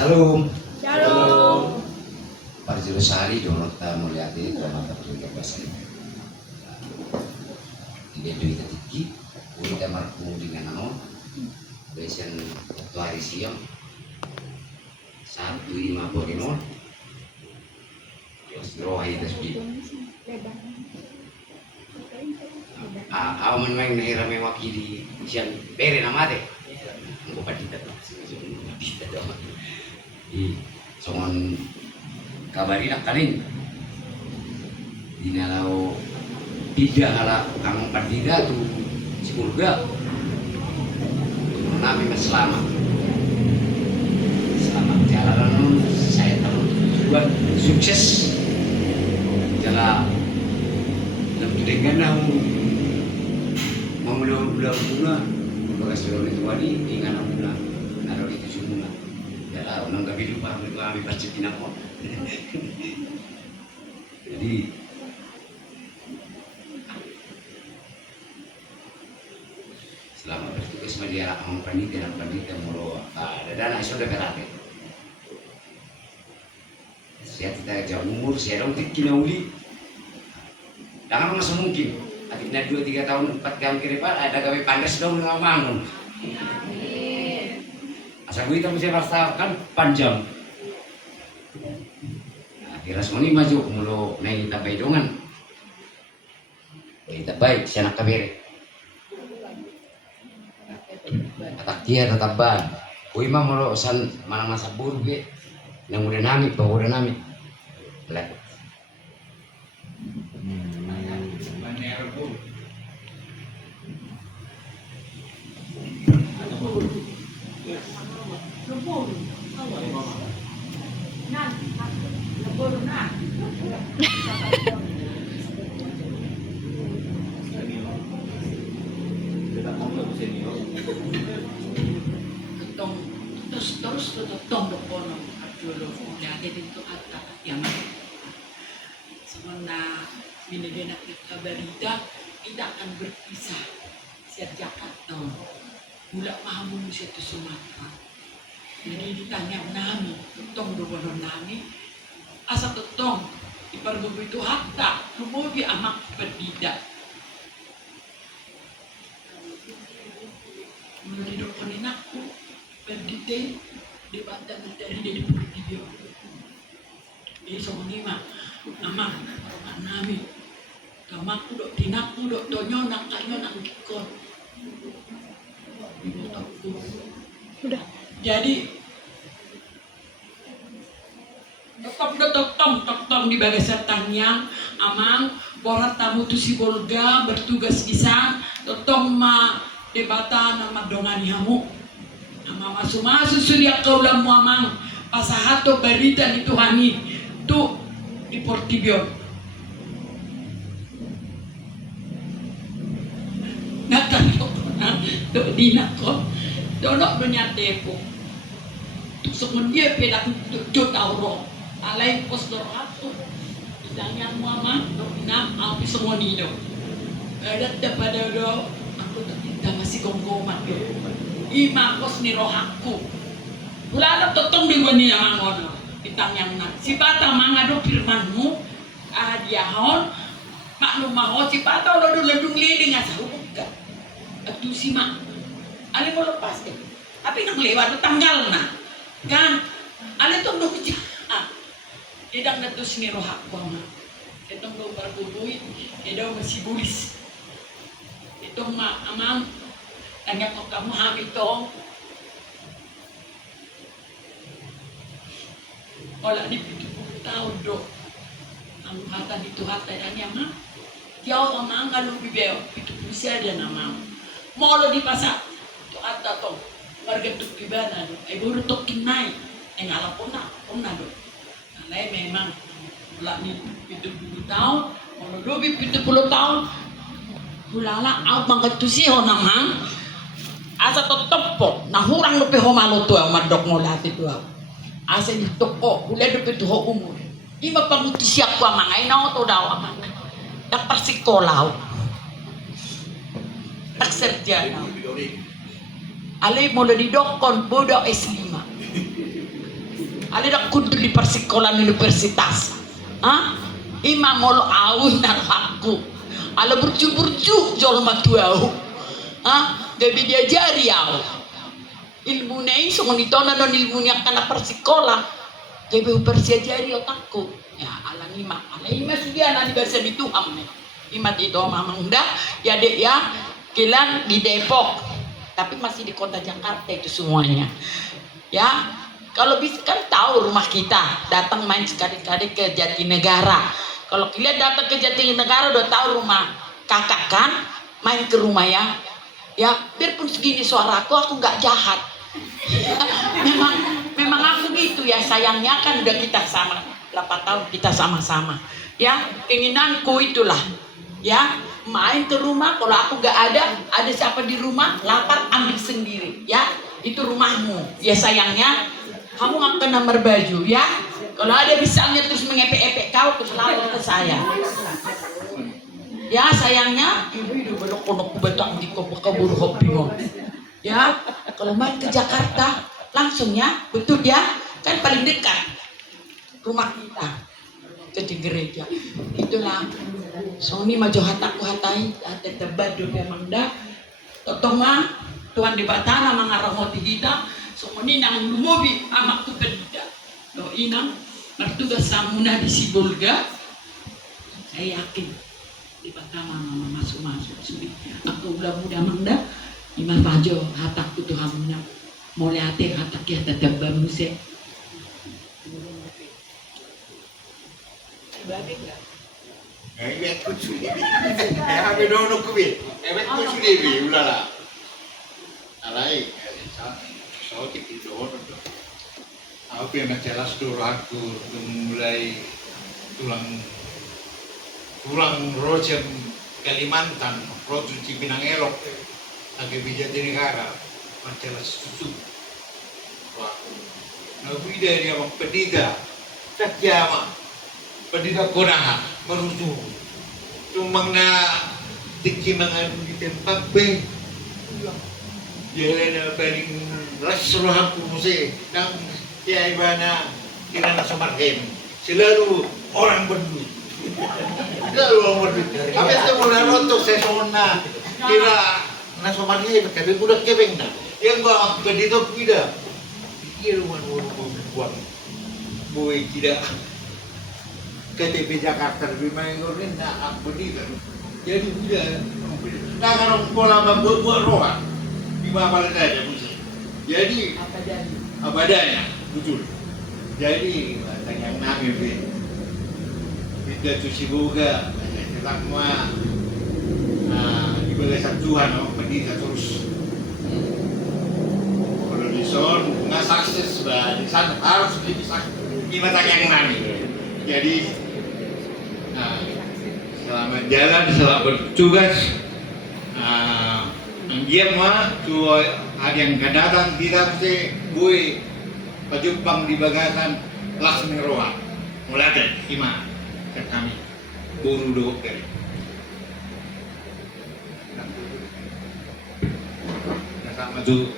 Salam. Shalom. Parjuru sehari dong kita melihat ini drama tertulis bahasa ini. Dia duit tinggi, kita marku dengan nama, besen waktu hari siang 1.5 borino, terus rohai tersebut. Awan main nahira mewakili siang beri nama deh, aku padita tuh, padita dong. Songon kabari nak kaling dinalau tidak ala kamu padida tu si surga nami selamat jalan saya tahu tujuan sukses jalan dalam dengan mau mudah bunga bagas jalan itu wadi ingat bunga naruh itu semua jalan orang gabi lupa kami baca tinako jadi selama bertugas media ang panitia mulu dana sudah berarti saya tidak jauh umur saya dong kinauli jangan masih mungkin akhirnya 2-3 tahun 4 tahun ke depan ada kami pandas dong ngomong asal gue kita bisa merasakan panjang kira semua ini maju mulu naik kita baidongan kita baik sianak kabere atak dia tetap ban kui mah mulu san mana masa buruk ge nang udah nami belak terus totong dokono dulu jadi itu kata yang sebenarnya minedena kita berita kita akan berpisah sejak Jakarta mulai paham manusia itu Sumatera jadi ditanya nami totong dokono nami asa totong ipargobo itu hatta lumobi amak berbeda mulai dokonin aku berdite debatan dari dari video ini sama lima amang nami kamaku dok tinaku dok tonyo nak kanyo nak kikon udah jadi tok di bagai sertanyang amang borat tamu tu si bolga bertugas kisah totong ma debatan nama dongani hamu nama masuk surya kaulah muamang pasahato berita di Tuhani tu di Portibio nakan tu dinako donok banyak depo tu semuanya pedak tu tauro alai postor aku ditanya muamang nam api semua nido ada pada do aku tak masih gonggoman ima kos ni rohakku ulala totong di wani yang ngono pitang yang nak si bata mangado firmanmu diahon maklum maho si bata lo ledung liling asa buka atu si mak ale mo lepas ke tapi nang lewat tanggal na kan ale tong do kerja tidak natus ni rohakku ma itong do barbubuy edaw masih bulis itong ma amang tanya kok kamu hamil dong olah di 70 tahun dok kamu hata itu hata tanya mah jauh amang kalau bibel itu bisa dia nama mau lo di pasar tu hata tong warga tu gimana dok baru tok kinai ngalah pona dok nalai memang olah di 70 tahun mau lo 70 tahun hulala au mangatusi ho namang asa totopo nahurang lupi ho maluto ang madok mo lati tuwa asa ni toko ulay lupi to ho umur ima pamuti siya kwa mga inaw to daw amang nagparsikolaw nagsertya na alay mo lo di dokon budo es lima ada dak kudu di persikolan universitas. Ima molo awun nang aku. Ala burju-burju jol matuau. Gabi diajari au. Ilmu nei songon ditona non ilmu ni akan persikola. Gabi persiajari otakku. Ya ala ima sudah na di bahasa di Tuhan. Ima itu mamangda ya dek ya kilan di Depok. Tapi masih di kota Jakarta itu semuanya. Ya, kalau bisa kan tahu rumah kita, datang main sekali-kali ke Jatinegara. Kalau kalian datang ke Jatinegara udah tahu rumah kakak kan, main ke rumah ya. Ya, biarpun segini suaraku, aku nggak jahat. Ya, memang aku gitu ya, sayangnya kan udah kita sama 8 tahun kita sama-sama. Ya, keinginanku itulah. Ya, main ke rumah, kalau aku nggak ada siapa di rumah, lapar ambil sendiri. Ya, itu rumahmu. Ya sayangnya, kamu nggak kena berbaju ya. Kalau ada misalnya terus mengepek-epek kau, terus lapor ke saya. Ya sayangnya, ibu belok konok betang di kabur hobi mo. Ya, kalau main ke Jakarta, langsung ya, betul ya, kan paling dekat rumah kita ke di gereja. Itulah. Soni majo hataku hatai, hati tebadu memang dah. Totoma, Tuhan di batana mengarah hati kita. Soni nang lumobi amak tu beda. Do inang martuga samuna di Sibolga. Saya yakin di batana mama masuk sulit. Aku udah muda mangda. Ima pajo hataku Tuhan muna. Mulai hati hataki hati tebam musik. Ibadah enggak? Evet kucu devi. Habe dono kubi. Evet kucu devi ulala. Alai, saya tidak dono. Aku yang jelas aku mulai tulang rojam Kalimantan, rojam Cipinang Elok, lagi bijak di negara, jelas susu. Nah, bida dia mak pedida, tak jama, pedida konaha, merujuk. Cuma na tikimangan di tempat be, jalan paling rasuluh aku mesti, dan ya ibana kirana Samarkand, selalu orang berduit. Selalu orang berduit. Habis itu mulai rontok saya sona, kira na Samarkand, tapi budak kebeng na. Yang gua pedida pida. Irwan buat boy tidak KTP Jakarta lebih main nak aku tidak jadi tidak nah kalau pola buat rohan di mana saja musik jadi apa adanya betul jadi yang nami tidak cuci boga tentang mah di belasan Tuhan pendidikan terus son nggak sukses di sana harus lebih sukses di mata yang nani jadi selama jalan selama bertugas dia mah tuh ada yang kadang tidak mesti gue pajupang di bagasan langsung roha mulai deh ima ke kami buru dokter sama tuh.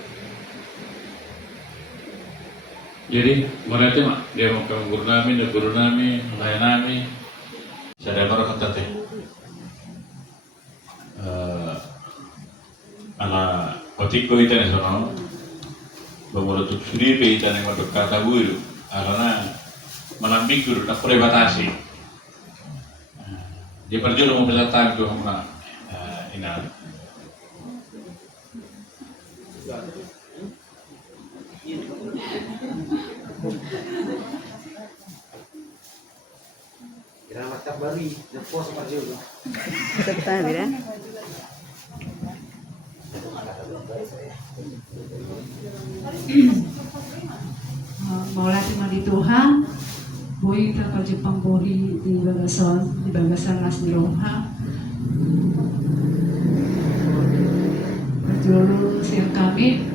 Jadi mereka mak dia mau ke guru nami, lain nami, saya baru kata teh, anak otiko itu nih sono, bawa tuh suri pe itu nih masuk kata buru, karena malam minggu tak boleh batasi, dia perjuang mau berjata itu sama ina. Kira maktab bari, nafos seperti itu. Betul ya. Maulah di Tuhan, boy kapal Jepang bohi di Bagasan Mas Niroha. Berjuru siang kami,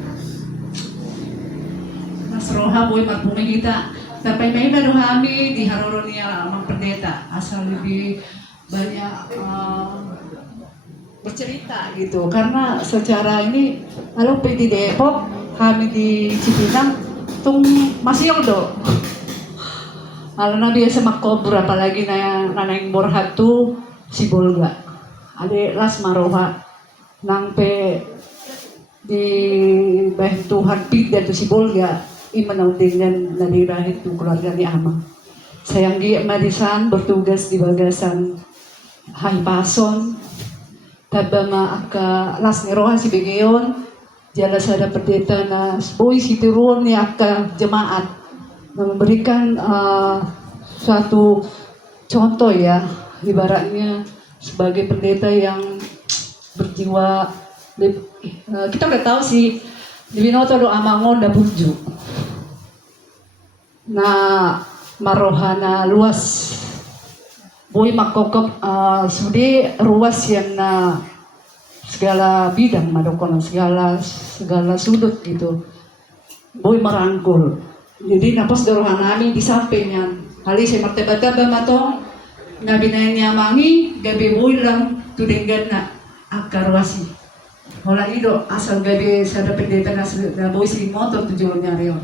Mas Roha boy marpumi kita. Sampai may kami di Haroronia Mang Pendeta asal lebih banyak bercerita gitu karena secara ini lalu di Depok kami di Cipinang tung masih yodo Alana biasa makobur apalagi na nanaing borhat tu si Bolga. Ade las maroha nang pe di bahin Tuhan pigda tu si Bolga imanaw dengan nadirahin tu keluarga ni ama. Sayang di Marisan bertugas di bagasan Haipason tabama aka las niroha si Begeon jala sada pendeta na boy si turun ni aka jemaat memberikan suatu contoh ya, ibaratnya sebagai pendeta yang berjiwa kita udah tahu sih di Binoto doa mangon da bunju nah marohana luas boy makokop sudi ruas yang na segala bidang madokon segala sudut gitu boy merangkul. Jadi napos daruhan namin di sampingnya. Kali saya martebata ba matong nabinayan niya mangi gabi boy lang tudenggan na akarwasi. Wala ido asal gabi sada pendeta na boy si motor tujuan niya rin.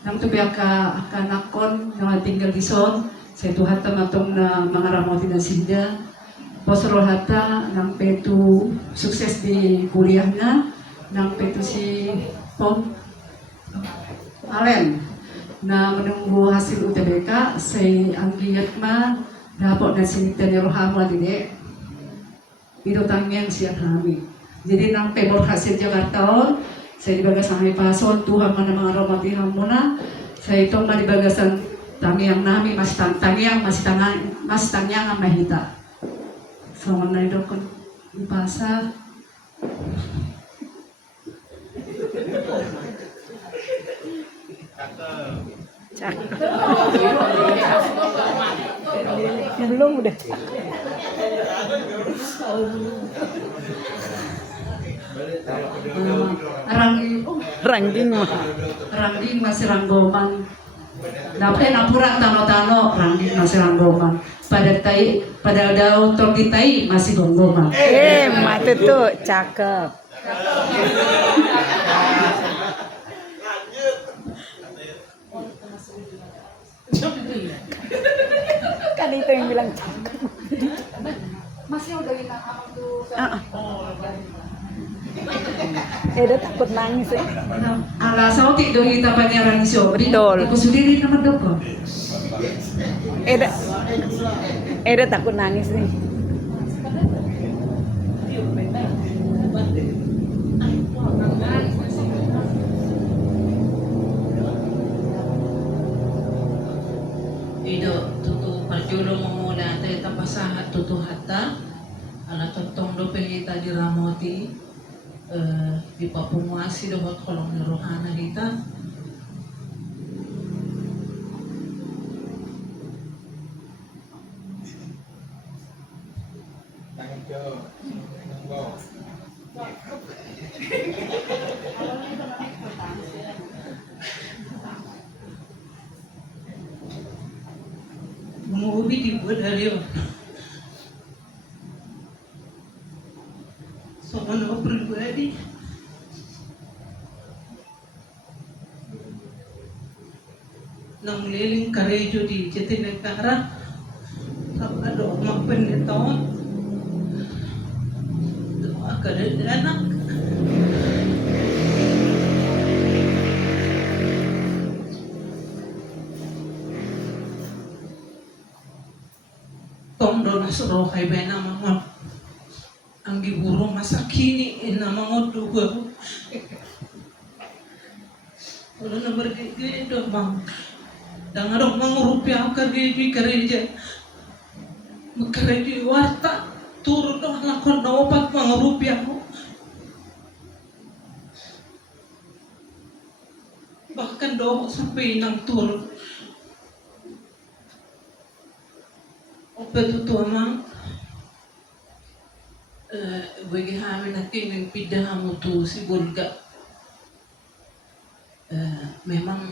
Nang tubi aka nakon nga tinggal di son saya tuhata matong na mga ramoti na sinda. Posro hata nang petu sukses di kuliah na nang petu si Pom Alen na menunggu hasil UTBK saya anggiat ma dapat na sinita ni rohama dide itu tangyang siya kami jadi nang pebor hasil Jakarta saya dibagasan Haipason Tuhan mana mga romati hamuna saya itong dibagasan tangyang nami mas tangyang ang mahita so na ito ko ipasa Belum udah. Rangging masih ranggoman. Dapat nampura tano-tano rangging masih ranggoman. Pada daun torgitai masih gonggoman. Mata tuh cakep. Kan itu yang bilang cakep. Masih udah kita abang tuh. Udah takut nangis ya. Ala sauti dong kita panyaran iso. Betul. Aku sendiri nama doko. Udah takut nangis nih. Ido tutu parjulo menguna tayo tapasahat tutu hatta ala totong do pengita di ramoti di papumuasi do hot kolong ni rohana kita mengubi dibuat dari soalnya pribadi nang liling karejo di Jatinegara ada orang pendetaon doa kada anak tom donas roh kay bena mga ang giburo masakini na mga dugo wala na bergigay do bang dangarok mga rupiah kargeji kareja magkareji warta turun do lakon na opat mga rupiah mo bahkan do sampai nang turun opetu tu amang bagi kami nakin yang pindah mutu si Bolga memang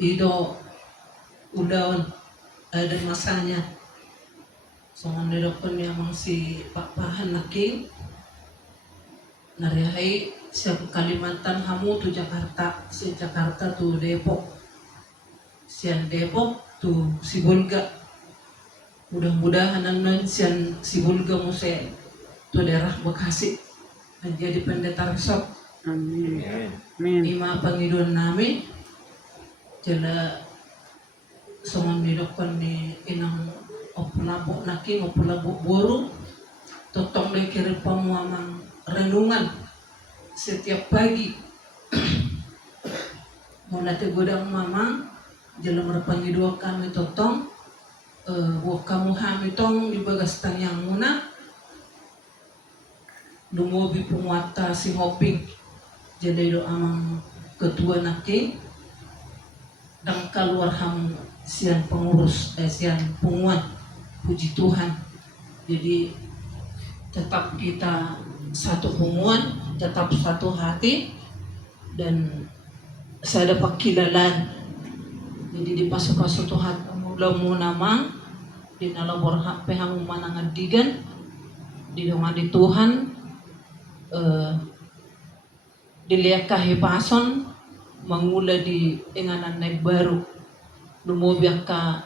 itu udah ada masanya soalnya nedokon memang si Pak Pahan nakin narihai siap Kalimantan hamu tu Jakarta si Jakarta tu Depok sian Depok tuh si Bulga. Mudah-mudahan anan si Bulga mo sa tuh daerah Bekasi menjadi pendeta resort. Amin. Amin. Ima Panginoon namin jala songon nidokon ni inang opulabo naki opulabo buru totong na kiri pamuamang renungan setiap pagi mula te godang mamang jala merpangidua kami totong wak kamu hami tong di bagas yang muna lumobi penguata si hoping jadi do amang ketua naki dan keluar ham sian pengurus sian penguat puji Tuhan. Jadi tetap kita satu penguat, tetap satu hati, dan saya dapat kilalan. Jadi di pasu-pasu Tuhan mula mo namang di nalabor pehang manangadigan di dongan di Tuhan dilihat kahipason mangula di enganan na baru lumobiak ka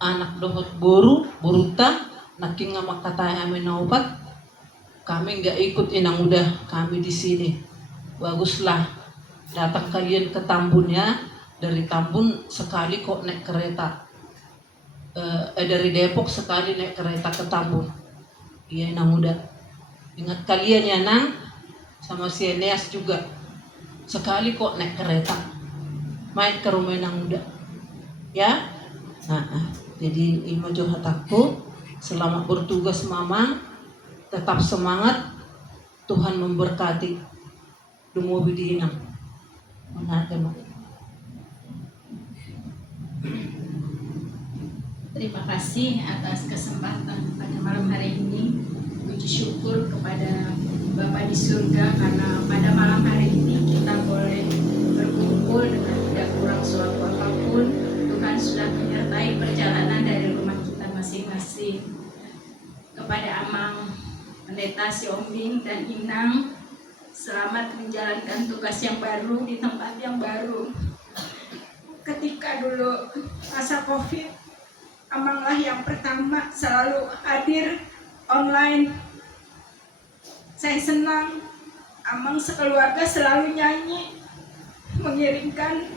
anak dohot boruta naking nga makataya amin na upat kami nggak ikut inang udah kami di sini baguslah datang kalian ke Tambun ya dari Tambun sekali kok naik kereta dari Depok sekali naik kereta ke Tambun iya inang udah ingat kalian ya nang sama si Eneas juga sekali kok naik kereta main ke rumah nang muda ya jadi ima johat aku selamat bertugas mama tetap semangat Tuhan memberkati dumobi diinang menate. Terima kasih atas kesempatan pada malam hari ini. Puji syukur kepada Bapa di surga karena pada malam hari ini kita boleh berkumpul dengan tidak kurang suatu apapun. Tuhan sudah menyertai perjalanan dari rumah kita masing-masing. Kepada Amang, Pendeta Siombing dan Inang, selamat menjalankan tugas yang baru di tempat yang baru. Ketika dulu masa COVID, Amanglah yang pertama selalu hadir online. Saya senang Amang sekeluarga selalu nyanyi, mengirimkan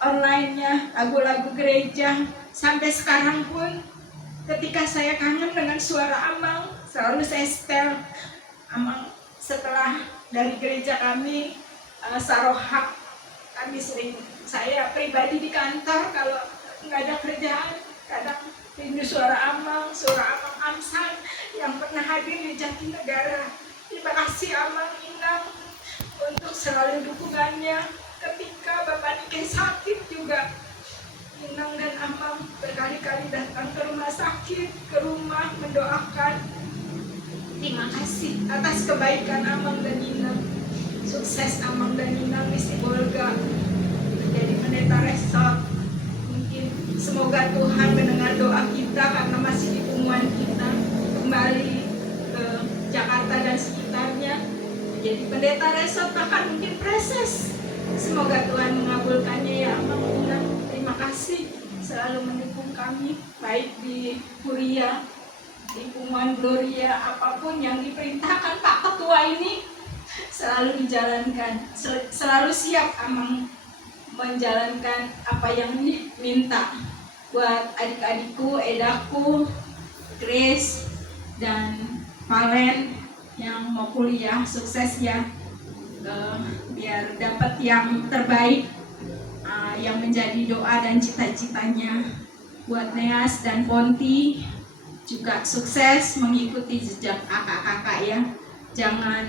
online-nya lagu-lagu gereja. Sampai sekarang pun ketika saya kangen dengan suara Amang, selalu saya setel Amang. Setelah dari gereja kami Sarohak, kami sering, saya pribadi di kantor kalau nggak ada kerjaan kadang rindu suara Amang Amsan yang pernah hadir di Jatinegara. Terima kasih Amang Inang untuk selalu dukungannya ketika Bapak Nike sakit juga. Inang dan Amang berkali-kali datang ke rumah sakit, ke rumah mendoakan. Terima kasih atas kebaikan Amang dan Inang. Sukses Amang dan Inang di Sibolga menjadi pendeta resort. Mungkin semoga Tuhan mendengar doa kita karena masih di pengumuman kita kembali ke Jakarta dan sekitarnya menjadi pendeta resort, bahkan mungkin preses. Semoga Tuhan mengabulkannya ya Amang Inang. Terima kasih selalu mendukung kami baik di Kuria, di pengumuman Gloria, apapun yang diperintahkan Pak Ketua ini selalu dijalankan, selalu siap Amang menjalankan apa yang diminta. Buat adik-adikku, Edaku, Grace, dan Valen yang mau kuliah, sukses ya, biar dapat yang terbaik, yang menjadi doa dan cita-citanya. Buat Neas dan Ponti juga sukses mengikuti jejak kakak-kakak ya. Jangan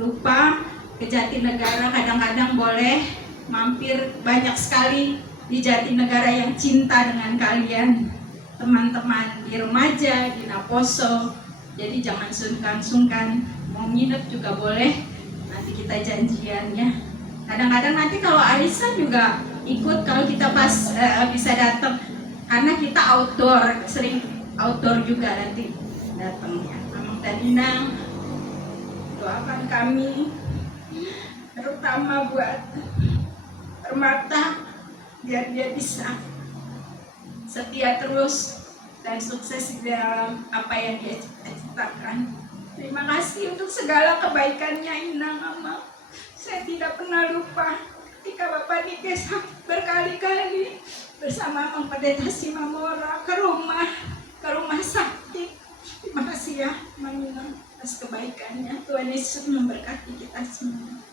lupa ke Jatinegara, kadang-kadang boleh mampir, banyak sekali di Jatinegara yang cinta dengan kalian, teman-teman di remaja, di Naposo. Jadi jangan sungkan-sungkan, mau nginep juga boleh, nanti kita janjian ya. Kadang-kadang nanti kalau Aisyah juga ikut kalau kita pas bisa datang, karena kita outdoor, sering outdoor juga nanti datangnya. Amang dan Inang, doakan kami terutama buat permata, biar dia bisa setia terus dan sukses di dalam apa yang dia cita-citakan. Terima kasih untuk segala kebaikannya Inang Amang. Saya tidak pernah lupa ketika Bapak Nikes berkali-kali bersama Amang Pendeta Simamora ke rumah sakit. Terima kasih ya Mang Inang atas kebaikannya. Tuhan Yesus memberkati kita semua.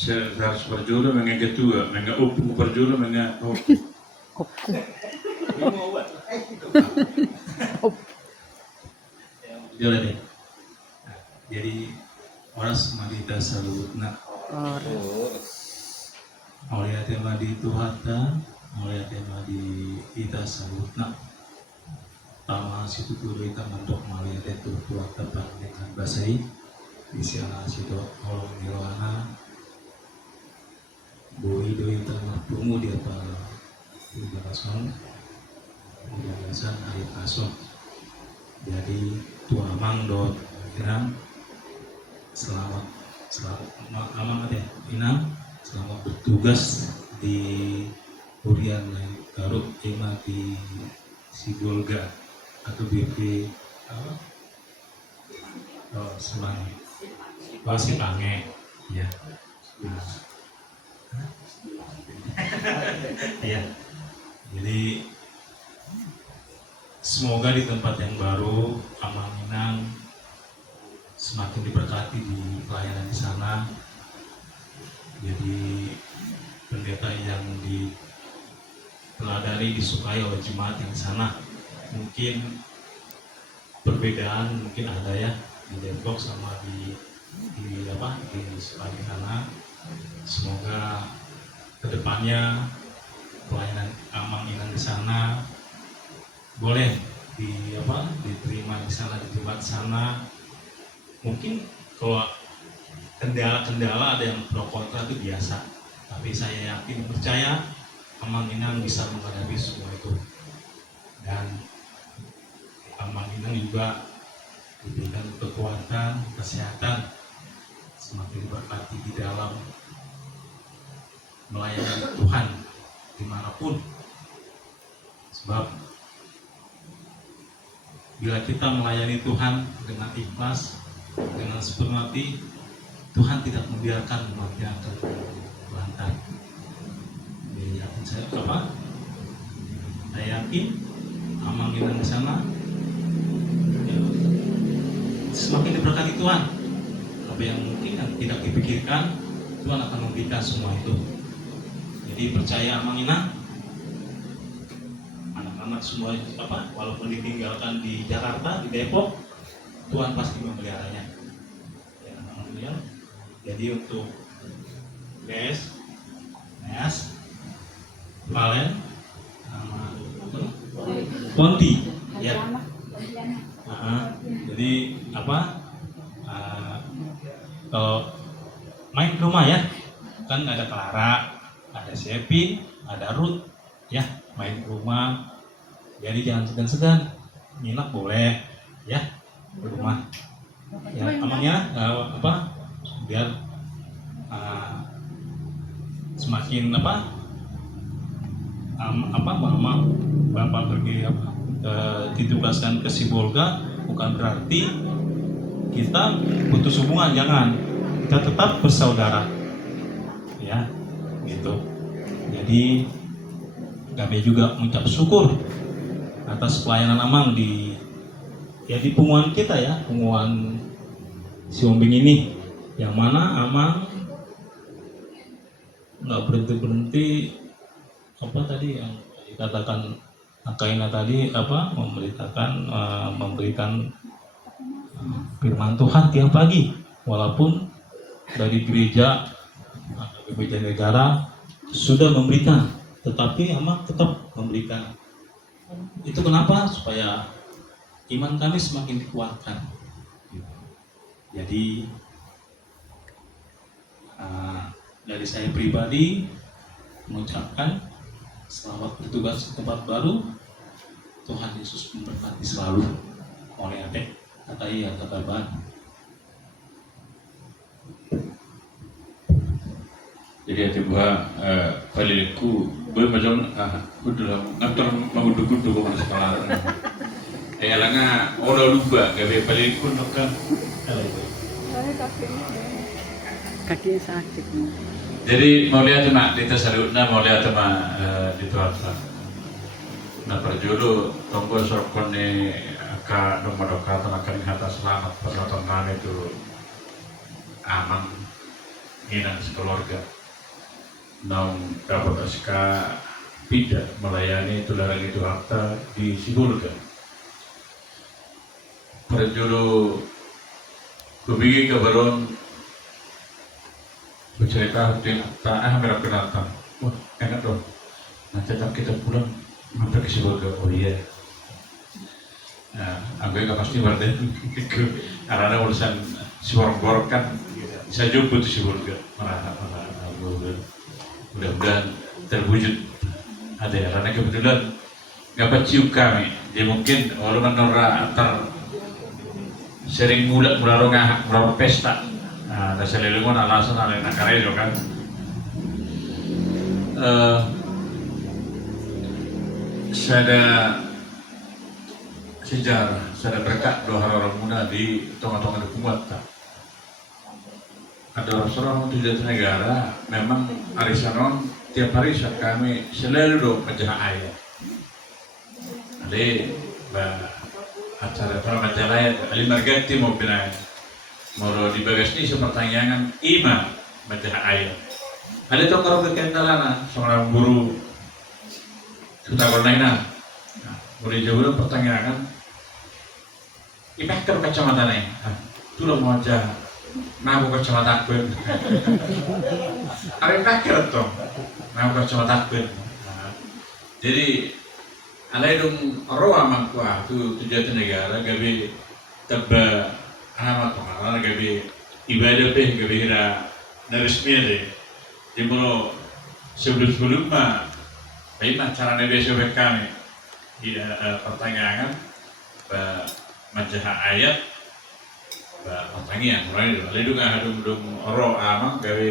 Saya harus berjuang dengan ketua, dengan opung berjuang dengan Jual deh. Jadi oras madita salutna. Mulia tema di Tuhata, mulia tema di ita salutna. Tama situ tuh ita mandok mulia itu Tuhata dengan basai. Isiana situ olong nirwana. Boi doi tanah bungu di atas Udarason, Udarasan hari Pasok. Jadi tua Amang dot Inang selamat Amang ada Inang selamat bertugas di Hurian Garut Ema di Sibolga atau BP apa? Oh, Semangi. Oh, Sipange. Ya. Ya, jadi semoga di tempat yang baru Amang Inang semakin diberkati di pelayanan di sana. Jadi pendeta yang diteladani disukai oleh jemaat yang di sana. Mungkin perbedaan mungkin ada ya di Depok sama di sebagai sana. Semoga kedepannya pelayanan Amang Inang di sana boleh diterima di sana, di tempat sana. Mungkin kalau kendala ada yang pro kontra itu biasa, tapi saya yakin percaya Amang Inang bisa menghadapi semua itu, dan Amang Inang juga diberikan kekuatan, kesehatan, semakin berkati di dalam melayani Tuhan dimanapun. Sebab bila kita melayani Tuhan dengan ikhlas, dengan sepenuh hati, Tuhan tidak membiarkan umatnya akan lantar. Saya yakin Amang Inang di sana ya, semakin diberkati Tuhan. Apa yang mungkin yang tidak dipikirkan, Tuhan akan memberikan semua itu. Jadi percaya Amang Inang, anak-anak semua walaupun ditinggalkan di Jakarta, di Depok, Tuhan pasti memeliharanya. Ya, alhamdulillah. Jadi untuk Nes, Valen, sama Ponti, ya. Jadi kalau main ke rumah ya, kan ada Clara, ada Sepin, ada Ruth, ya, main ke rumah. Jadi jangan segan-segan, nginep boleh, ya, di rumah. Ya, Amangnya biar semakin mama bapak pergi ditugaskan ke Sibolga, bukan berarti kita putus hubungan, jangan. Kita tetap bersaudara, ya, gitu. Jadi kami juga mengucap syukur atas pelayanan Amang di Punguan kita ya, Punguan Siombing ini, yang mana Amang nggak berhenti tadi yang dikatakan Akaina tadi memberikan firman Tuhan tiap pagi, walaupun dari gereja negara sudah memberikan, tetapi Amang tetap memberikan. Itu kenapa? Supaya iman kami semakin dikuatkan. Jadi dari saya pribadi mengucapkan selamat bertugas di tempat baru. Tuhan Yesus memberkati selalu. Oleh adek kata iya kata ban. Jadi hati gua paliliku gue macam udah ngatur magudu-gudu kok sekolah. Langa orang lupa gawe paliliku nokan. Kaki sakit. Jadi mau lihat mak di tasarutna mau lihat mak di tuasa. Nah perjulu tunggu sorkone ka nomor doka tenakan hata selamat pasal kami itu aman inang sekeluarga. Naung dapat aska tidak melayani tularang itu harta di Sibulga. Perjulu kubigi kabaron bercerita hati tak merah penatang. Wah enak dong. Nah tetap kita pulang mampir ke Sibulga. Oh iya. Nah, aku nggak pasti berarti karena urusan siborong-borong kan saya jemput di Sibulga. Mudah-mudahan terwujud. Ada karena kebetulan nggak cium kami. Dia mungkin walaupun Nora antar sering mulai pesta. Nah, dasar lelungan alasan ala nakarejo kan. Saya sejarah, saya berkat dua orang muda di tengah-tengah Kumata. Ada seorang tujuan negara, memang arisanon tiap hari saat kami selalu do menjah ayat. Ada acara permajalaya, ali margati mau pinai, mau di bagas ini pertanyaan ima menjah ayat. Ada tongkar kekendalan, seorang guru kita bernaina, boleh jauh pertanyaan. Ipak kacamata nih, tu lo mau aja. Nah, bukan cuma takut. Ada pakir tuh. Nah, bukan cuma takut. Jadi, alai dong roa mangkua tu tujuan negara gabi teba amat pengaruh gabi ibadah pe gabi hira narismi deh. Di mana sebelum mah, baik cara nebesok kami pertanyaan macam ayat. Pertanyaan mulai dulu, lalu juga ada roh amang gawe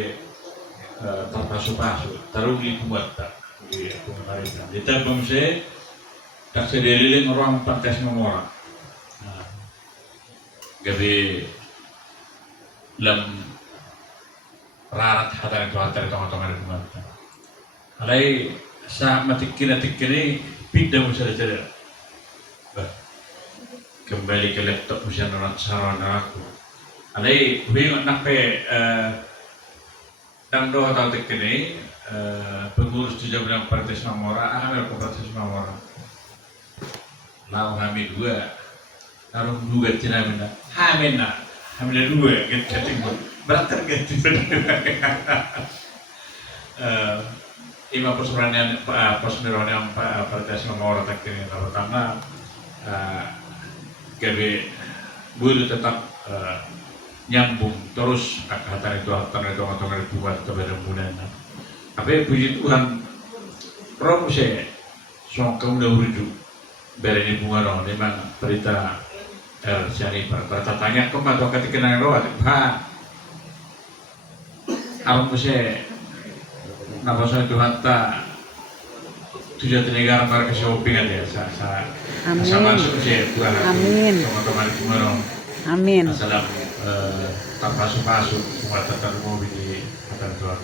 terpasu-pasu, taruh di kuat tak, di pemerintah. Kita bangsa tak sedeliling orang pantas memora, gawe lem rarat hatar tengah-tengah di kuat. Alai saat matikina pindah musuh saja. Kembali ke laptop ujian orang sarana aku. Alai bingung nak pe dan doa tahu tekini pengurus tujuh bilang partai Samora, ambil partai Samora. Lau kami dua, taruh dua cina benda. Hamil dua, kita tinggal berat terganti berdua. Ima persoalan yang partai Samora tekini pertama. Gabe bulu tetap nyambung terus kata itu buat kepada muda. Tapi puji Tuhan, Rob saya kamu dah urujuk berani bunga dong, memang berita cari berita tanya kemana atau ketika nang roh pak, aku saya nama saya Tuhan tak tujuan negara mereka shopping aja Amin. sama sukses Tuhan. Amin. Teman-teman kumaro. Amin. Salam tak masuk buat tata mobil di kata Tuhan.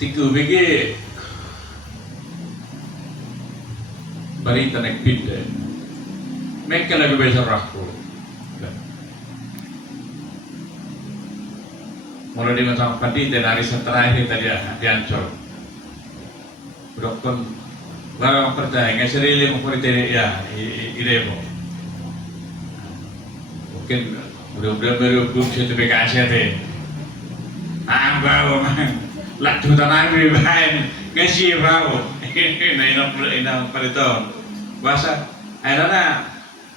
Tiga BG berita naik pindah. Mereka lagi besar aku. Mulai di macam padi dan hari terakhir tadi di Ancol. Dokter barang percaya nggak serili mau ya ide mo. Mungkin mudah-mudahan baru saya PKS ya teh. Bawa man, lah tu tanah ni bahan ngasih bawa. Inang paliton. Bahasa, akhirnya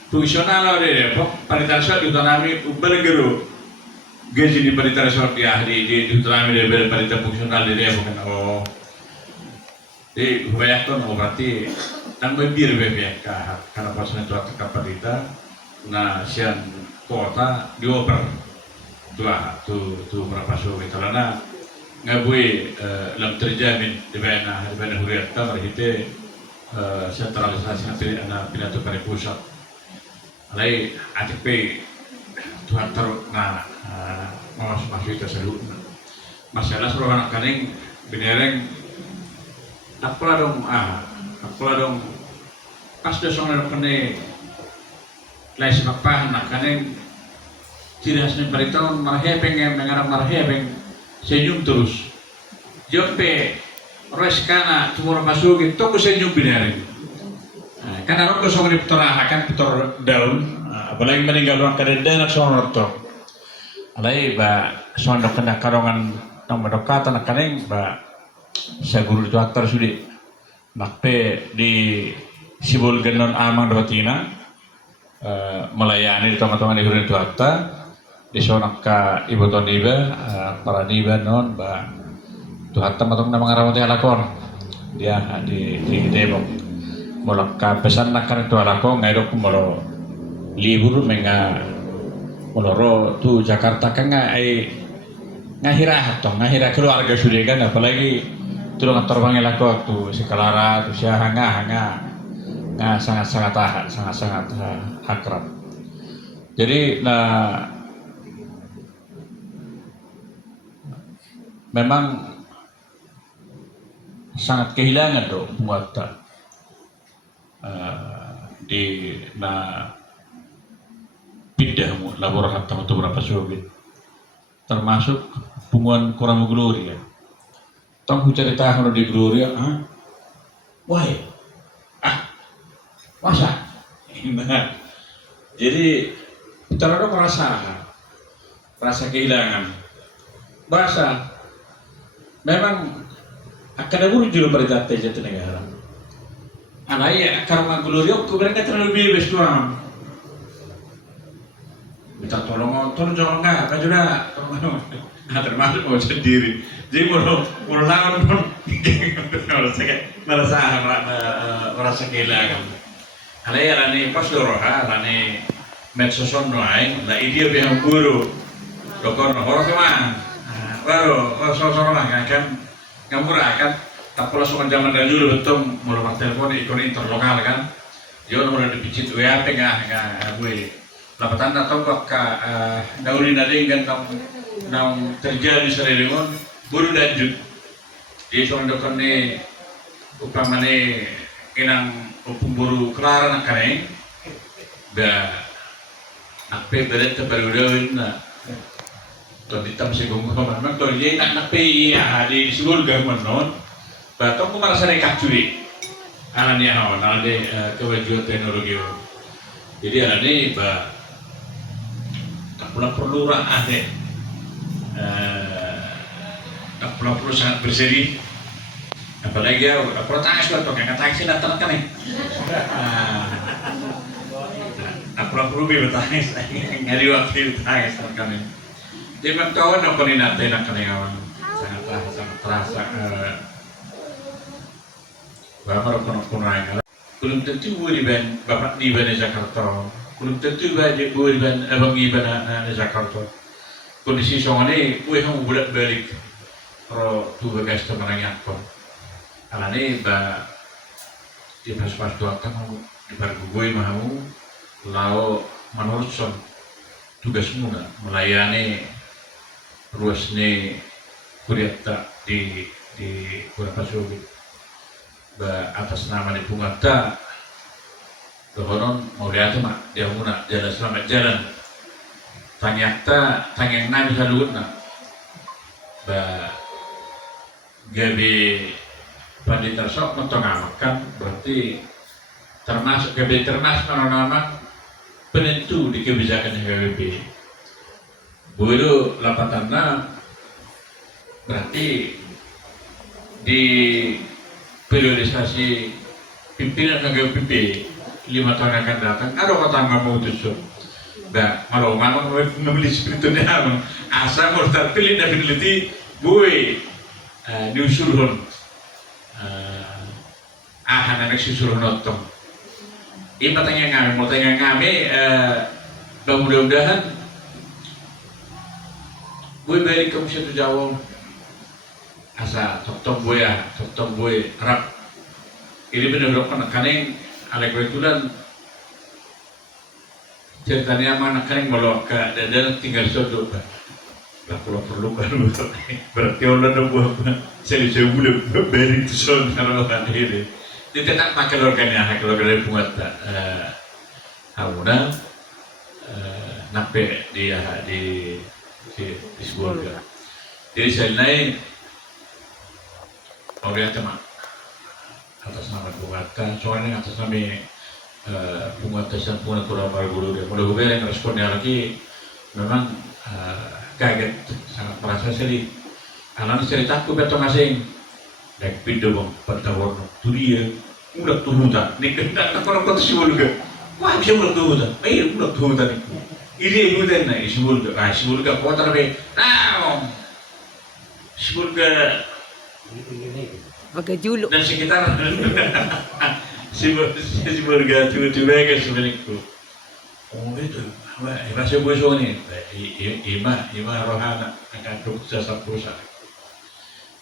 fungsional ada deh. Palitan suat tu tanah ni bergeru. Gaji di palitan suat ya di tanah ni dia palitan fungsional dia bukan oh. Jadi kebanyakan berarti tambah bir BPK karena pas itu kapalita, nah sian kota dioper tu berapa so karena ngabui lam terjamin di mana huriat kamar kita sentralisasi anak pinatu pada pusat. Alai ATP Tuhan taruh masuk itu seru. Masalah suruh anak kaning benereng apalah dong pas dosong anak kaning lain sebab anak kaning tidak senin tahun marhebeng yang mengarang marhebeng senyum terus jompe reskana tumor masuk itu aku senyum benereng karena orang kosong di akan putar daun apalagi meninggal orang kadang nak sonor to alai ba sondok kena karongan nang medokatan kaning ba sa guru tu aktor sudi nakpe di sibul genon amang dotina melayani di tengah-tengah di hurun tu akta di sonok ka ibu toniba para niba non ba tu akta matong na mga rawat lakon dia di debok molak ka pesan nakar tu alako ngairok molo libur menga moloro tu Jakarta kan ngahirah keluarga sudah kan apalagi tulung terbang elako waktu sekalara tu sia hanga sangat akrab. Jadi memang sangat kehilangan tuh muatan di pindah laporan atau beberapa sobat termasuk punguan kurang gloria tong cerita kalau di gloria masa jadi kita ada merasa kehilangan bahasa memang akan ada juru berita jatuh negara anaya karena gloria mereka terlalu bebas doang minta tolong jangan nggak kan juga termasuk mau sendiri jadi mau lawan pun merasa kehilangan alai alani pas doroha alani medsoson noain lah dia yang guru dokor horok kemana baru sosok lah kan murah kan tak pula soal zaman dahulu betul mulai telepon ikon interlokal kan dia mulai dipicit WA nggak gue lapatan atau kok dauri nading kan nang terjadi serelingon buru lanjut di soal dokter ni upamane kenang buru kelar nak kene dah nakpe berat terbaru na to ditam segong memang to ye nakpe ya di seluruh gaman non batong ko merasa nekacuri ananya hawan ada kewajiban teknologi jadi ada ba tak perlu ada tak perlu sangat bersedih apalagi ya protes lah pakai kata sih datang kan nih tak perlu bertanya nyari waktu bertanya kan nih di kawan apa nih nanti nak kawan sangat terasa bapak kono belum tentu beriban bapak di Banda Jakarta belum tentu beriban abang di Banda Jakarta kondisi soalnya gue kamu bolak balik kalau tu bagas temannya apa alane ba di pas dua kamu di bargu gue mau lau menurut son tugasmu nggak melayani ruasnya kuriata di beberapa sobat atas nama di Pungata kehonon mau lihat mak dia muna jalan selamat jalan tanyakta nabi saluna gabi pandita sok mentongamakan berarti termasuk gabi termasuk nama penentu di kebijakan HWB buru lapatanna berarti di periodisasi pimpinan HWB 5 tahun akan datang ada kata nggak mau tujuh kalau ngomong membeli sebetulnya asal mau terpilih dan peneliti gue diusulkan anak susuruh nonton ini mau tanya ngame mudah-mudahan Boy beri kamu satu jawab. Asa tok boy Arab. Ini benar-benar kan kaneng alek betulan ceritanya mana kaneng melok ke dan tinggal sodok. Lah kalau perlu kan berarti orang ada buah saya boleh beri itu saudara kan ini. Dia tetap makan organnya kalau buat hamuna nape dia di sebuah. Jadi saya naik orang teman atas nama Bungata, soalnya atas nama Bungata dan Punapura Barguru dia. Kalau gue yang responnya lagi memang kaget, sangat merasa sedih. Anak ceritaku betul masing, naik pintu bang, pertawar tu dia, udah turun tak, ni kena nak orang kata siapa juga, wah bisa udah turun tak, udah turun tak ni, ini udah naik siapa juga, kau terbe, siapa juga. Bagai juluk. Dan sekitar si burga tiba-tiba ke sebenarnya. Oh itu, bahasa bosong ni, ima rohana akan tuksa sapusa.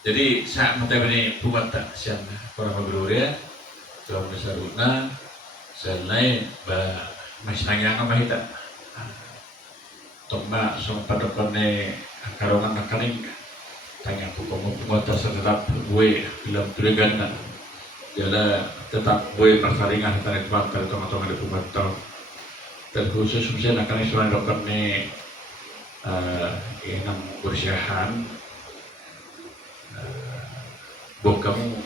Jadi saat mata ini buat tak siapa orang beruria, kalau besaruna, selain masih nanya apa kita, toma sama padokan ni karongan nakaling. Tanya aku kamu pengotas tetap gue bilang tulisan kan jadi tetap gue persaringan antara tempat kalau tong-tong ada pembantu dan khusus misalnya akan istilah dokter ni enam bersiahan buat kamu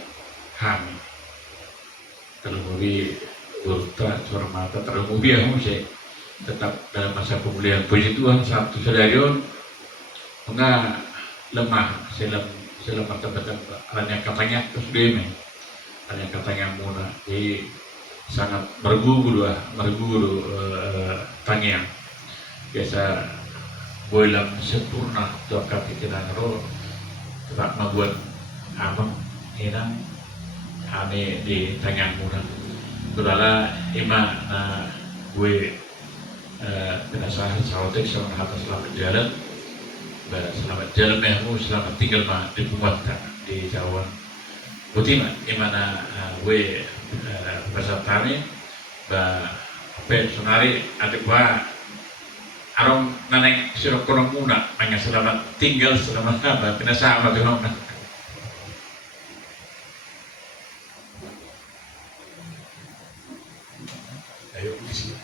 hamil terlebih ultra suara mata terlebih kamu sih tetap dalam masa pemulihan puji Tuhan satu sedarion enggak lemah selam martabat hanya katanya kesudeme hanya katanya muna jadi sangat merguguru tangiang biasa boilam sempurna doa kita naro tetap membuat abang enang ane di tangiang muna tudala ima gue penasah sahabat sama atas selamat jalan selamat jalan mehmu, selamat tinggal di Bungata di Jawa. Butima, imana we bahasa tani, sonari ada gua arong naneng sirok korong muna, hanya selamat tinggal selamat apa, pinasama tuh nona. Ayo di sini.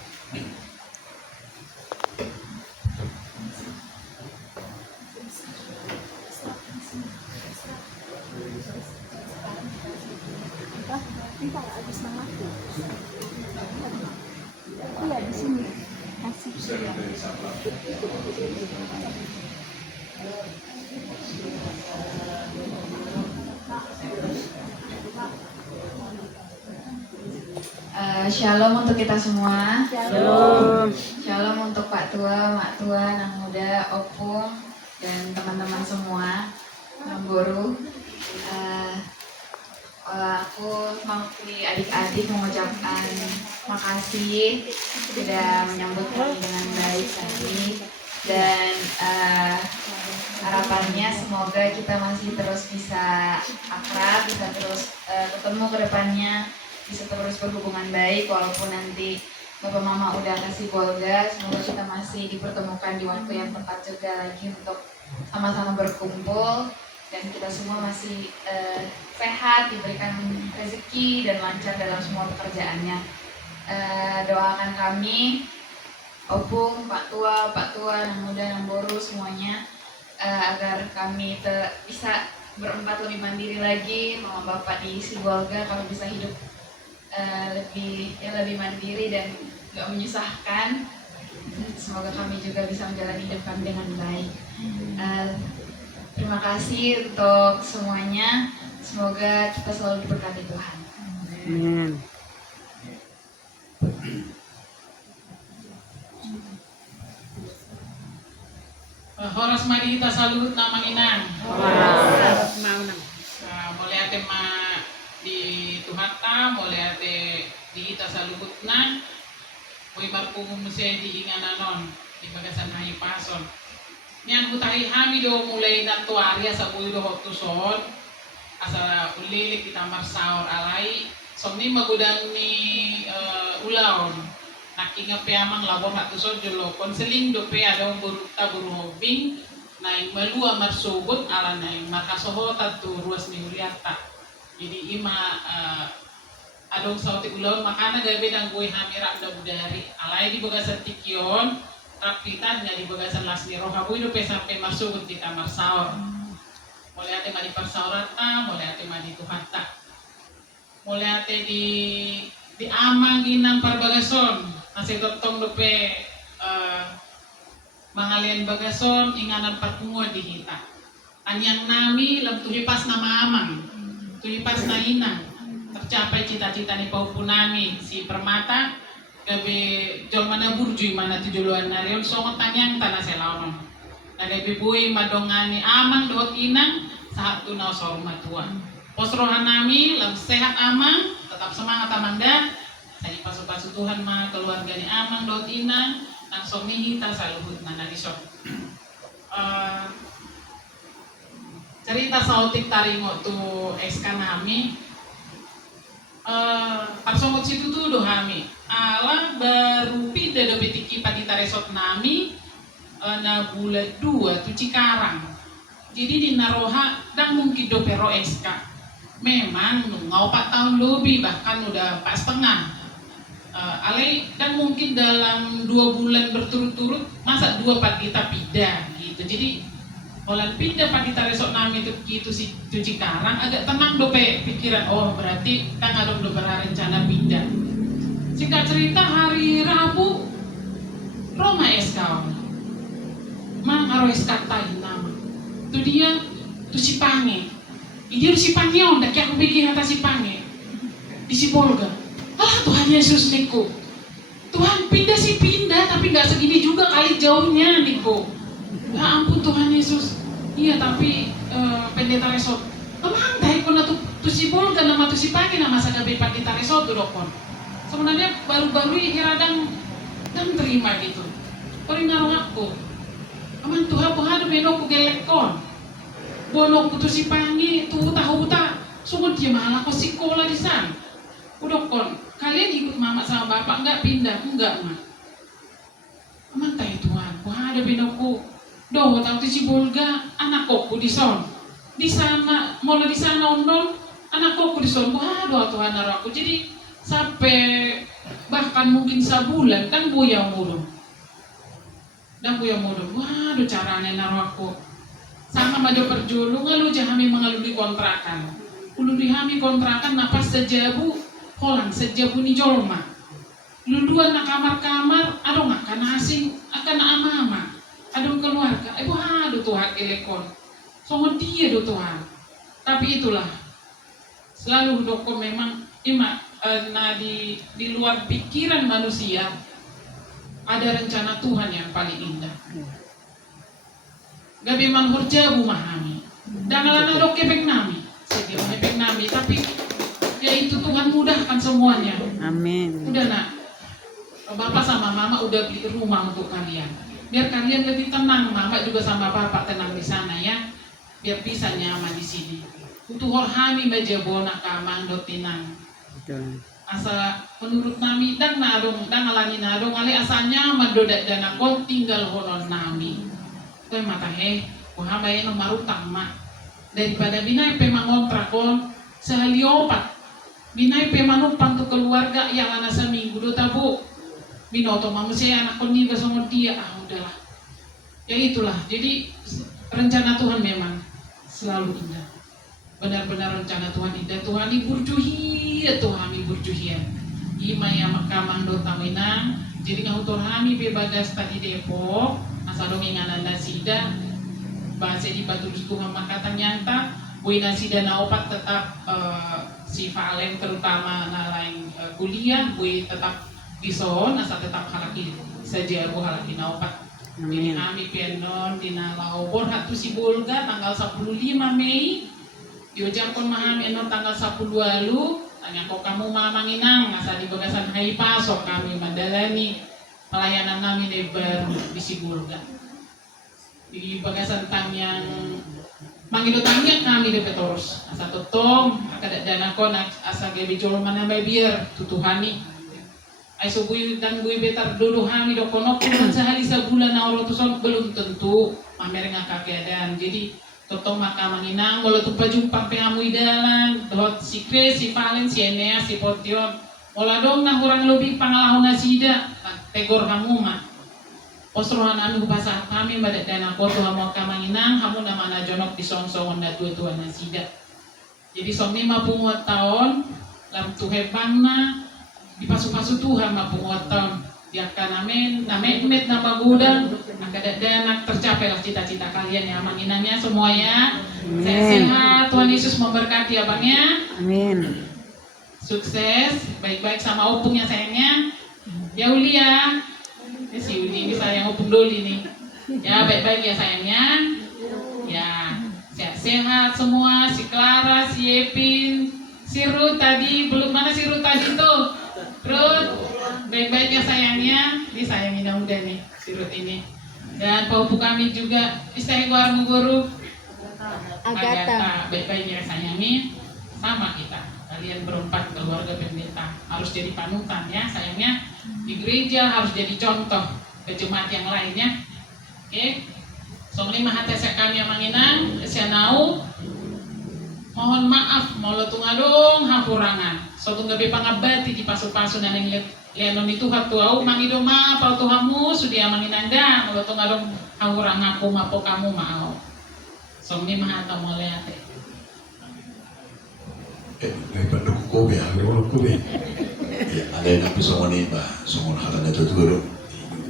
Iya di sini kasih. Shalom untuk kita semua. Shalom. Shalom untuk Pak Tua, Mak Tua, Nang Muda, Opung, dan teman-teman semua, Nang Guru. Aku mewakili adik-adik mengucapkan makasih sudah menyambut kami dengan baik tadi, dan harapannya semoga kita masih terus bisa akrab, bisa terus ketemu ke depannya, bisa terus berhubungan baik walaupun nanti Bapak Mama udah kasih keluarga. Semoga kita masih dipertemukan di waktu yang tepat juga lagi untuk sama-sama berkumpul, dan kita semua masih sehat, diberikan rezeki dan lancar dalam semua pekerjaannya. Doakan kami, Opung, Pak Tua, Nang Muda, Nang Boru, semuanya agar kami bisa berempat lebih mandiri lagi, Mama Bapak di Sibolga kalau bisa hidup lebih mandiri dan gak menyusahkan. Semoga kami juga bisa menjalani hidup kami dengan baik. Terima kasih untuk semuanya. Semoga kita selalu diberkati Tuhan. Amin. Horas mari kita salut nama Inang. Horas mau nang. Mulai ate ma di Tuhata, mulai ate di kita salut na. Muy marpungum se di ingananon di bagasan hayu pason. Niyan utahi hami do mulai nato area sa buyo do hotuson asa ulilik kita marsaur alai somni magudang ni ulaon nakinga pe amang labor hatuson jolo konseling do pe adong buruta buruhobing naing malua marsugot ala naing markasohota tu ruas ni uriata jadi ima adong sauti ulaon makana gabe nang gue hamira da budari alai di bagasan tikion rapitan nga di bagasan las ni roha buido pe sampai marsugot di kamar saur mulai ate madi parsaurata mulai ate madi tuhata mulai ate di amang ginang parbagason nasi totong dope mangalian bagason inganan patungwa di hita anyang nami lam tuhipas nama amang tuhipas na inang tercapai cita-cita ni paupu nami si permata gabe jol mana burjui mana tujuluan narion songot tanyang tanah selawan na gabe buhay madongani amang doot inang saat tunaw sa rumah tuan posrohan nami lam sehat amang tetap semangat amanda sa ipaso-paso Tuhan mga keluarga ni amang doot inang nang somihita sa luhut na narisyon cerita sa otik taringo tu eska nami parsongot situ tu do hami ala baru pida do betiki patita resort nami na bulan 2 tu Cikarang jadi di Naroha dan mungkin do pero SK memang ngau 4 tahun lebih bahkan udah 4,5 alai dan mungkin dalam 2 bulan berturut-turut masa 2 patita pindah gitu jadi Olan pindah patita resort nami itu gitu si Cikarang agak tenang do pikiran oh berarti kita ngadong do berencana pindah singkat cerita hari Rabu Roma SK mang aro SK tahin nama tu dia tu si Pange dia si Pange on dak aku bikin atas si Pange di si Polga Tuhan Yesus niku Tuhan pindah sih pindah tapi nggak segini juga kali jauhnya niku ya ampun Tuhan Yesus iya tapi pendeta resort emang dahil ko na tu si Polga nama tu si Pange nama sa gabi pendeta resort tu dokon sebenarnya baru-baru hiradang dan terima gitu. Paling narong aku. Aman Tuhan pohado beno ku gelekon. Bono ku tu si Pange tu tahu ta. Sungguh dia malah ko sikola di sana. Udah kon, kalian ikut mama sama bapak enggak pindah? Enggak, Ma. Aman tahu Tuhan, pohado beno ku. Doh tahu tu si Bolga anak ku di son. Di sana, mulai di sana ondon anak ku di son. Pohado Tuhan narong aku. Jadi sampai bahkan mungkin sebulan kan buyang mulu dan buyang mulu waduh caranya naruh aku sama maju perjulu ngalu jahami mengalami kontrakan ulu dihami kontrakan napas sejabu holang sejabu ni jolma luluan na kamar-kamar aduh akan asing akan ama-ama aduh keluarga waduh Tuhan elekon songon dia do Tuhan tapi itulah selalu doko memang ima nah di luar pikiran manusia ada rencana Tuhan yang paling indah. Gabi manghur jabu mahami. Dangalan adok kepek nami. Sedih kepek nami tapi ya itu Tuhan mudahkan semuanya. Amin. Udah nak. Bapak sama mama udah beli rumah untuk kalian. Biar kalian lebih tenang. Mama juga sama bapak tenang di sana ya. Biar bisa nyaman di sini. Untuk horhami bajabona kamang dotinang. Asa menurut nami dan narung dan alani narung ale asalnya mendodak dana kon tinggal honon nami kau mata kuhambai nomor utang mak daripada binai pemangontrak kon sehali opat binai pemanumpang ke keluarga yang anak seminggu do tabu binoto mama saya anak kon niga sama dia udahlah ya itulah jadi rencana Tuhan memang selalu indah benar-benar rencana Tuhan indah Tuhan iburjuhi ya Tuhan iburjuhian ima ya makamang do taminang jadi ngahutor hami bebagas tadi Depok asal dong inganan nasida bahasa di batu Tuhan makatan nyanta buih nasida naopat tetap si Valen terutama nalain kuliah buih tetap dison asal tetap halaki saja bu halaki naopat jadi kami pianon di nalaobor hatu si Bolga tanggal 15 Mei diucapkan mahami enon tanggal 10 lalu tanya kok kamu mamanginang asa di bagasan hai pasok kami mandalani pelayanan kami di baru di Sibulga Di bagasan tang yang mangilutangnya kami DP terus. Asa totong, akadat dana ko na asa gabi jolo mana may biar tutuhani. Ay subuy dan buy betar duduhani do kono kan sehari sebulan na olo tuson belum tentu mamer nga kakeadaan. Jadi totong maka manginang wala tu pajumpa pengamu idalan, dot si Kres, si Valen, si Enea, si Potion. Wala dong na kurang lebih pangalahon na sida, tegor kamu mah. Posrohan anu bahasa kami badak dana koto hamu kamanginang hamu nama na jonok di song-songon na tua-tua na sida. Jadi som 50 tahun lam tuhebang na di pasu-pasu Tuhan 50 tahun. Diakan amin, namet nama gudang, akadat dana tercapailah cita-cita kalian ya manginangnya semuanya. Sehat, Tuhan Yesus memberkati abangnya. Amin. Sukses, baik-baik sama opungnya sayangnya. Ya Uli ya. Si Uli ini sayang opung Doli nih. Ya baik-baik ya sayangnya. Ya sehat-sehat semua. Si Clara, si Epin, si Ruth tadi belum mana si Ruth tadi tuh. Ruth, baik-baik ya sayangnya. Ini sayangin udah nih si Ruth ini. Dan paupu kami juga istri guru Agatha. Baik-baik ya sayangi. Sama kita. Kalian berempat keluarga pendeta harus jadi panutan ya sayangnya. Di gereja harus jadi contoh ke jemaat yang lainnya. Oke. Song 5 hati kami yang manginang, sianau. Mohon maaf, mau tungadong hapurangan. Suatu gabi pangabati di pasu-pasu dan yang lianon itu hatu au mangido ma pau tuhamu sudia manginanda mau tungadong hapurang aku mapo kamu mau. Song 5 hati mau lihat. Pendukung kobe, agak kobe. Ya, ada yang napi songoni ba, songon hatan itu tuh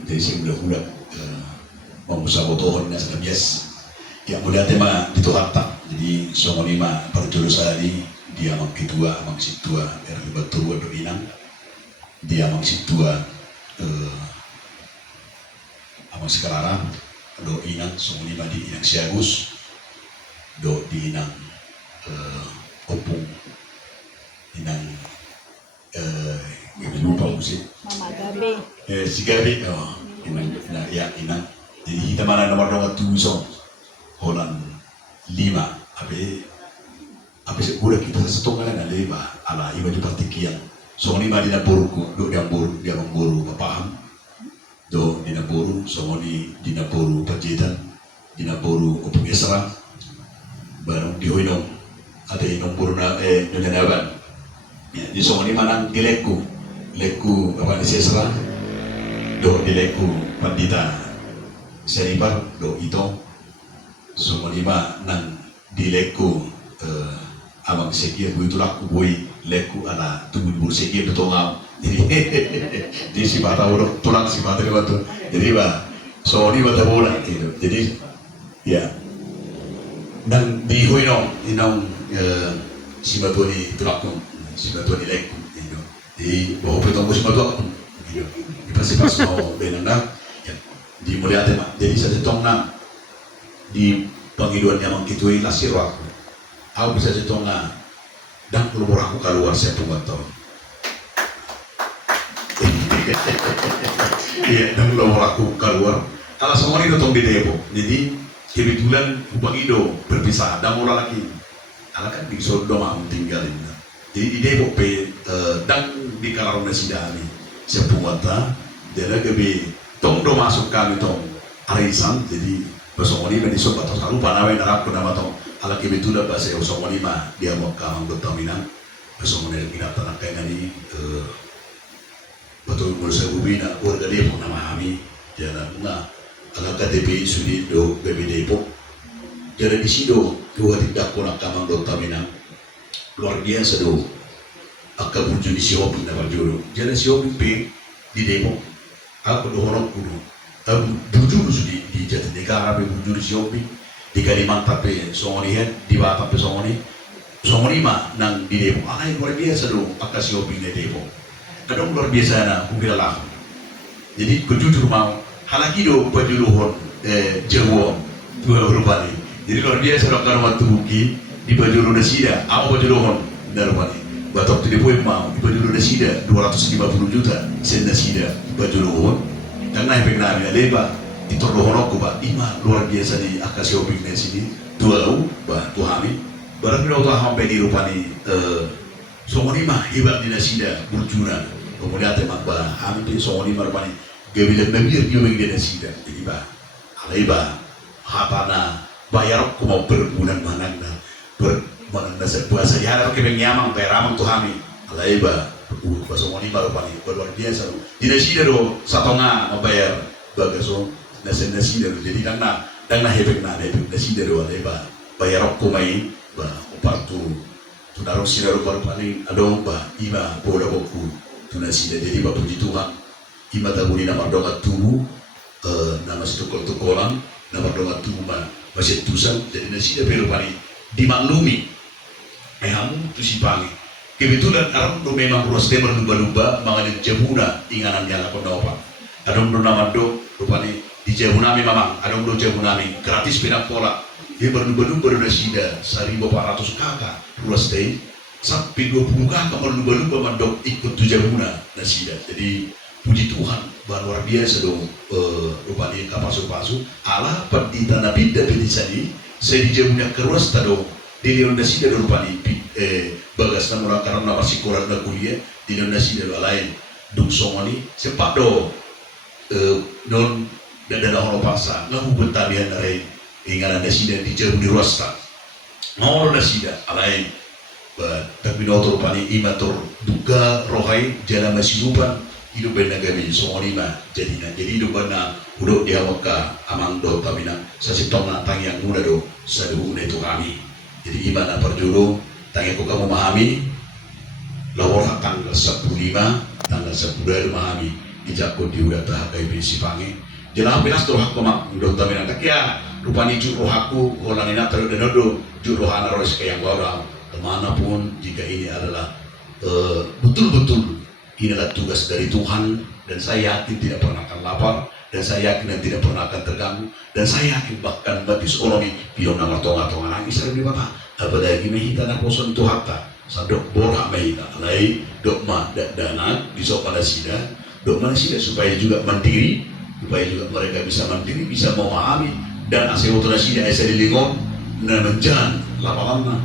dari sini budak memusabotohon na sa bias. Ya mudah tema itu harta. Jadi songoni ma perjurusan ini dia mang kitua, mang situa, betul do inang. Dia mang situa amang sekarang do inang songoni ma di inang siagus do di inang opung inang lupa musik Mama Gabi. si Gabi inang ya inang jadi kita mana nomor 2 Holland 5 abe segura kita setonggalan na leba ala iba di partikian so ni ma di naboru do dia memburu papaham do di naboru so ni di naboru pajetan di naboru opung esra baru di hoinong ada yang nombor na nyonya naban ya di song ni manang di leku apa di sesra do di leku pandita seribar do ito song ni ma nang di leku abang sekia bu itu laku boy leku ala tubur sekia betongau jadi si bata udah tulang si bata itu jadi ba so ni bata bola gitu jadi ya dan di hoinong inong si batoni tulakong si batoni leku gitu di bawah petong si batoni gitu di pas mau benang ya di mulia tema jadi saya tong na di panggiluan yang mengkitui lasir aku bisa setong na dan keluar aku keluar saya pun tahun iya dan keluar aku keluar kalau semua itu tong di depo jadi kebetulan Bang Ido berpisah dan mula lagi ala kan di Sodom mau tinggalin jadi di Depok dan di Kalarona Sidani sepuata dia lagi tong do masuk kami tong arisan jadi besok ini di sobat atau lupa nawe narap nama tong ala kebetulan bahasa Osomoni mah dia mau kamang dominant besok ini kita tanah kayak ini betul menurut saya bina warga Depok nama kami jalan nah ala KTP sudi do BB Depok jadi di sido dua tidak kurang kamang dominant luar biasa do akal buju di Siopi nama juru jadi Siopi di Depok aku dorong kudu bujur di Jatinegara bujur di Siopi di Kalimantan songoni di Batam songoni mah nang di Depok luar biasa do akal Siopi di Depok kadang luar biasa na kukira lah jadi kujujur mau halaki do pajuluhon Jawa dua rupani jadi luar biasa do karena waktu buki di pajulu nasida apa pajuluhon darwani batok tu dipoin mau di pajulu nasida 250 juta sen nasida pajuluhon karena yang pengen leba Ditorohono ko ba ima luar biasa di akasio pingne sini tuau ba tuhami barang bino ta hampe di rupani songoni mah hebat di nasida burjuna kemudian temak ba hampe songoni mah rupani gebile memir dio di nasida jadi ba alai ba hatana bayar ko mau berbulan mananda mananda sepuasa di harap kebeng nyamang peramang tuhami alai ba songoni mah rupani luar biasa di nasida do satonga membayar bagaso nasi dari jadi dangna hebek nasi dari walai ba bayar ko mai ba opartu tunarok sinaru baru paling adong ba ima bola boku tunasi jadi ba puji Tuhan ima tabuni nama doa tubuh nama setukol-tukolan nama doa tubuh ma masih tusan jadi nasi dari baru paling dimaklumi hamu tu si pangi kebetulan Arab do memang ruas temer lumba-lumba mangalin jabuna inganan yang aku nawa adong do nama do rupani di Jabunami mamang, ada udah Jabunami gratis pindah pola. Dia berlumba-lumba dari nasida 1.400 kakak ruas day sampai 20 kakak berlumba-lumba mandok ikut tu Jabuna nasida. Jadi puji Tuhan luar biasa dong rupanya kapasu-pasu ala pendita nabi dan sani saya di Jabuna keruas tado di leon nasida rupanya bagas namura karena masih kurang nak kuliah di leon nasida lain dong somani sepak do non dan ada orang paksa ngaku bentabihan dari inganan nasida di jauh di ruasta mau nasida alain tapi notor pani imator duga rohai jalan masih lupa hidup benar kami semua lima jadi hidup benar udah dia waka amang do tamina sasitong natang yang muda do saduh itu kami jadi imana perjuru tanya aku kamu memahami lawar tanggal 15 tanggal 10 memahami dijakut diudah tahakai bisi pange jelang pinas tuh hakku mak udah tahu tak ya rupanya juru hakku orang ini terus denodo juru hana rois kayak orang kemanapun jika ini adalah betul-betul inilah tugas dari Tuhan dan saya yakin tidak pernah akan lapar dan saya yakin dan tidak pernah akan terganggu dan saya yakin bahkan bagi seorang ini pion nama tonga nangis dari bapak apa lagi mehita nak poson itu hatta sadok borak mehita lain dokma dana di sopan sida dokma sida supaya juga mandiri supaya juga mereka bisa mandiri, bisa memahami dan asal otorasi dan asal dilingon dan menjalan lama-lama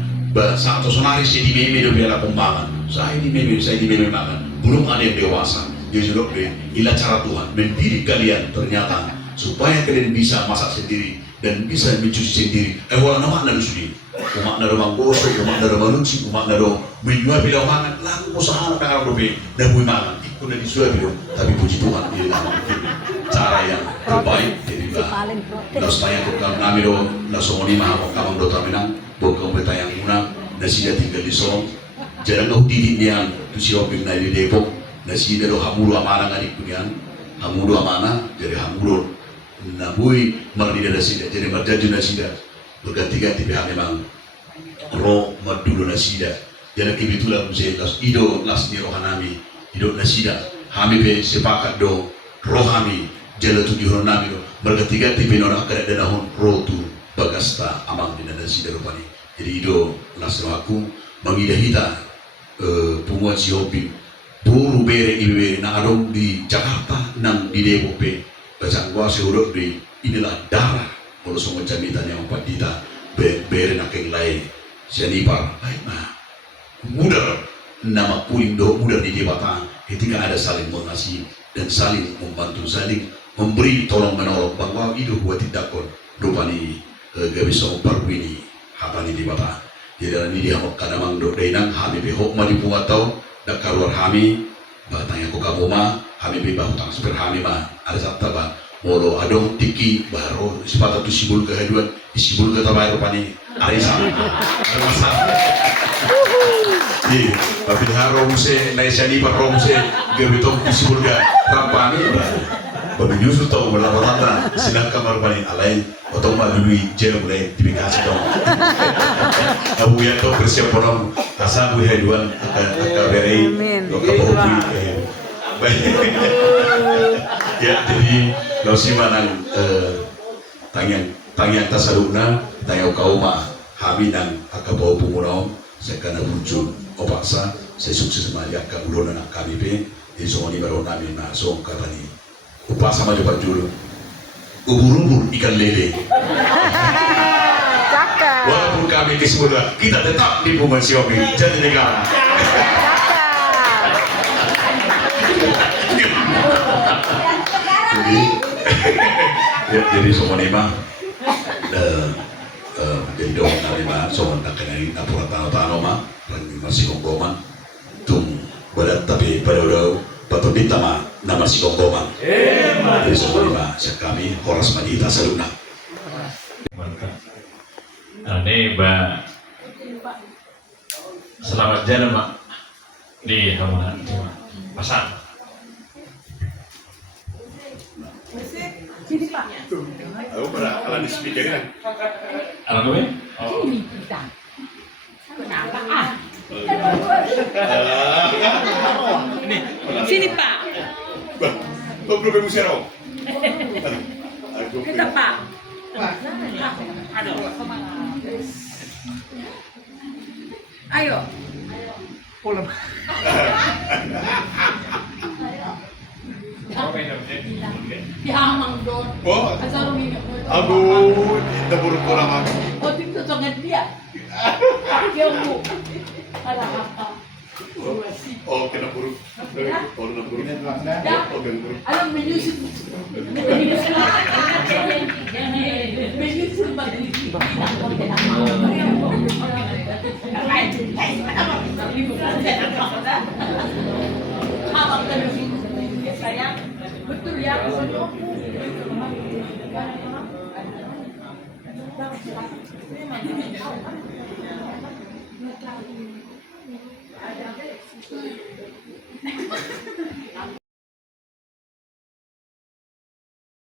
sangat sonari saya di meme do biar pembangan saya di meme makan belum ada yang dewasa dia sudah inilah cara Tuhan mendidik kalian ternyata supaya kalian bisa masak sendiri dan bisa mencuci sendiri wala nama na sendiri umak na rumang goso umak na rumang lunsi umak na rumang menyuap bilang mangan lalu usaha anak orang dobe dan bui mangan ikut dan disuap bilang tapi puji Tuhan ini cara yang terbaik jadi lah supaya tukang nami do langsung lima kamang do taminang bokong beta yang munang nasi dia tinggal di Sorong jarang kau didik niang tu siapa pernah di Depok nasi dia do hamulu amana ngadik punian hamulu amana jadi hamulu nabui mardi dia nasi dia jadi marjaju nasi dia berganti-ganti pihak memang roh madulu nasi dia jadi kebetulan saya las ido las di rohanami ido nasi dia kami be sepakat do rohami jala tu dihon nami do berganti-ganti penora kada danahon rotu bagasta amang di nasi dia rupani jadi ido las aku mangidahita punguan si hobi buru bere ibe na adong di Jakarta nang di Depok pe bacang gua si huruf di inilah darah kalau semua jamitan yang empat dita bere nak yang lain sianipar baik mah mudah nama kuing do mudah di jabatan ketika ada saling mengasihi dan saling membantu saling memberi tolong menolong bahwa itu buat tidakon rupani gak bisa memperwini hatani di bapak jadi ini dia mau kadang do dainang kami behok mah dipuatau dak karuar kami batang yang kamu mah kami be bahutang super kami mah ada sabta ba molo adong tiki baru sepatu tu sibul kehaduan sibul ke tabai rupani arisa ada masalah tapi harom se naisani parom se gebetong sibul ga rampani babi nyusul tahu berlama-lama sedang kamar paling alai otong malului jero mulai dibikasi dong abu yang kau bersiap orang asabu haduan akan beri doka ya jadi lo si manang tangian tasaduna tangau kauma haminang akan bawa pungurau sekana muncul opaksa saya sukses melihat kabulon anak kami pe di semua ni baru kami masuk katani upah sama coba julu ubur-ubur ikan lele. Cakep. Walaupun kami di Semula, kita tetap di Pumansiomi, Jatinegara. Jadi semua lima jadi dong lima semua tak kena apura tano mah masih kongkoman tung badat tapi pada udah patut ditama nama si kongkoman. Jadi semua lima kami Horas Madita Saluna. Ini Mbak, selamat jalan Mbak di Hamalan Pasar. Sini Pak. Aku pernah ala di speaker kan? Alam gue? Sini kita. Kenapa ah? Sini Pak. Kau belum bermusyawarah? Kita Pak. Aduh. Ayo. Dihamang doon. Oh, Asal minum. aduh, kita buruk kurang aku. O dito sa dia. Ayaw mo. Para apa? Oh, kena buruk. Oh, kena buruk. Oh, kena buruk. Alam mo music. Music ba habang ganun sayang betul ya betul